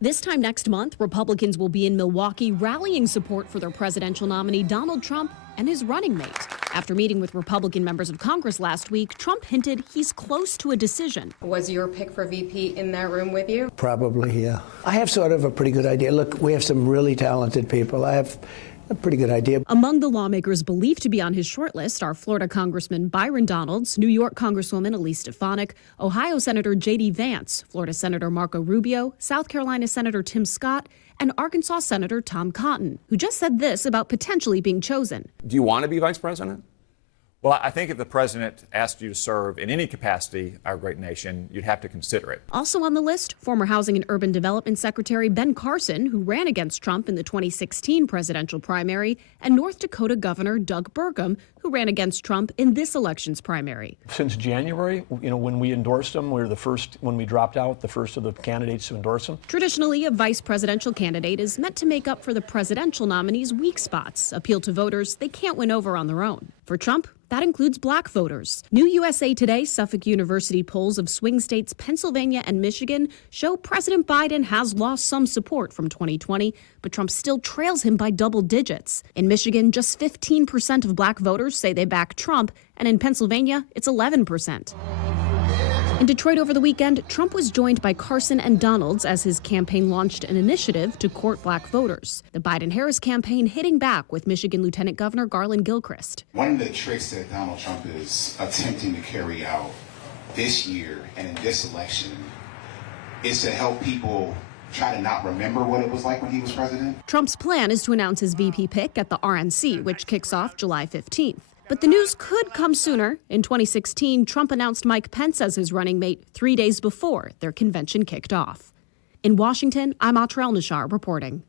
This time next month, Republicans will be in Milwaukee rallying support for their presidential nominee Donald Trump and his running mate. After meeting with Republican members of Congress last week, Trump hinted he's close to a decision. Was your pick for VP in that room with you? Probably, yeah. I have sort of a pretty good idea. Look, we have some really talented people. I have a pretty good idea. Among the lawmakers believed to be on his shortlist are Florida Congressman Byron Donalds, New York Congresswoman Elise Stefanik, Ohio Senator J.D. Vance, Florida Senator Marco Rubio, South Carolina Senator Tim Scott, and Arkansas Senator Tom Cotton, who just said this about potentially being chosen. Do you want to be vice president? Well, I think if the president asked you to serve in any capacity our great nation, you'd have to consider it. Also on the list, former Housing and Urban Development Secretary Ben Carson, who ran against Trump in the 2016 presidential primary, and North Dakota Governor Doug Burgum, who ran against Trump in this election's primary. Since January, when we endorsed him, we were the first, when we dropped out, the first of the candidates to endorse him. Traditionally, a vice presidential candidate is meant to make up for the presidential nominee's weak spots, appeal to voters they can't win over on their own. For Trump, that includes black voters. New USA Today Suffolk University polls of swing states Pennsylvania and Michigan show President Biden has lost some support from 2020, but Trump still trails him by double digits. In Michigan, just 15% of black voters say they back Trump, and in Pennsylvania, it's 11%. In Detroit over the weekend, Trump was joined by Carson and Donalds as his campaign launched an initiative to court black voters. The Biden-Harris campaign hitting back with Michigan Lieutenant Governor Garland Gilchrist. One of the tricks that Donald Trump is attempting to carry out this year and in this election is to help people try to not remember what it was like when he was president. Trump's plan is to announce his VP pick at the RNC, which kicks off July 15th. But the news could come sooner. In 2016, Trump announced Mike Pence as his running mate 3 days before their convention kicked off. In Washington, I'm Ahtra Elnashar reporting.